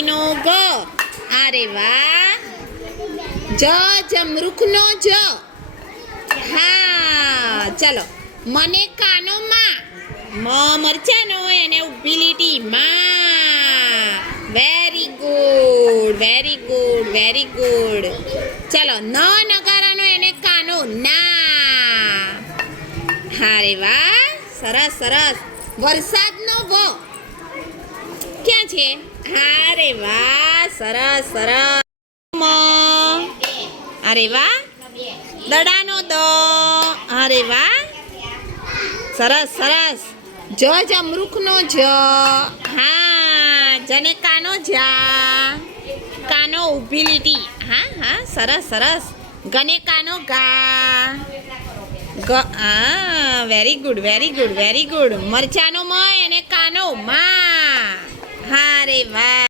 ઘંટીનો ઘ. અરે વાહ. જમરૂખનો જ. હા ચલો. મને કાનો માં. મરચાનો એને ઊભી લીટી માં. Very good very good very good. ચલો. નગારાનો એને કાનો ના. અરે વાહ સરસ સરસ. વરસાદનો વ. ક્યાં છે? અરે વાહ સરસ સરસ. અરે વાહ. દડાનો દ. અરે વાહ સરસ સરસ. જમરૂખનો જ. હા જને કાનો જા. કાનો ઊભી લીટી. હા હા સરસ સરસ. ગને કાનો ગા. હા very good very good very good. મરચાનો મ એને કાનો માં. હા રે વાહ.